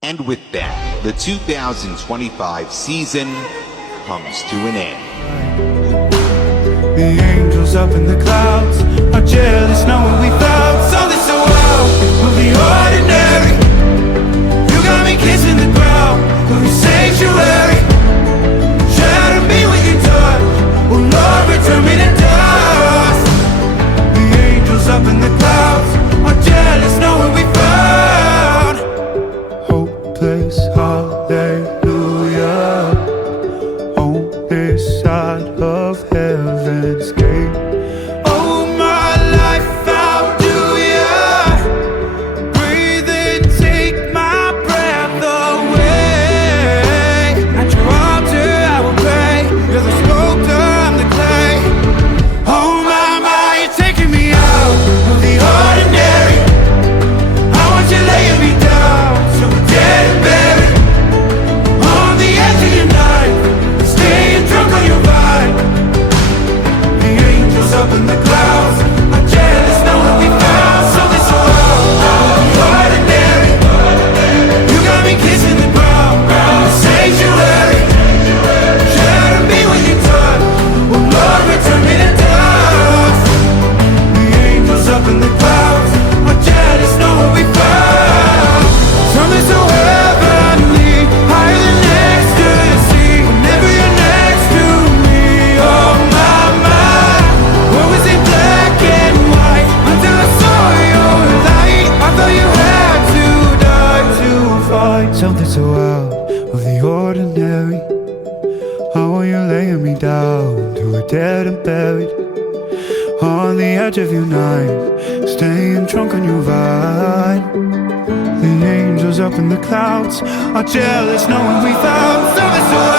And with that, the 2025 season comes to an end. The angels up in the clouds are jealous knowing we found something so out of the ordinary. You got me kissing the ground of your sanctuary. Shadow me with your touch, oh Lord, return me to dust. The angels up in the clouds are jealous knowing we found hopeless hallelujah on this side of heaven's gate. Oh, my life, how do ya breathe and take my breath away? At your altar I will pray. You're the sculptor, I'm the clay. Oh my, you're taking me out of the ordinary. I want you laying me down so we're dead and buried on the edge of your knife, staying drunk on your vine. The angels up in the clouds are jealous knowing we found something so out of the ordinary. You got me kissing the ground in the sanctuary. Shadow me with your touch, oh Lord, return me to dust. The angels up in the clouds are jealous knowing we found something so heavenly, higher than ecstasy. Whenever you're next to me, oh my, what was it black and white until I saw your light? I thought you had to die to find something so out of the ordinary. How are you laying me down to a dead and buried on the edge of your knife, staying drunk on your vine. The angels up in the clouds are jealous knowing we found something so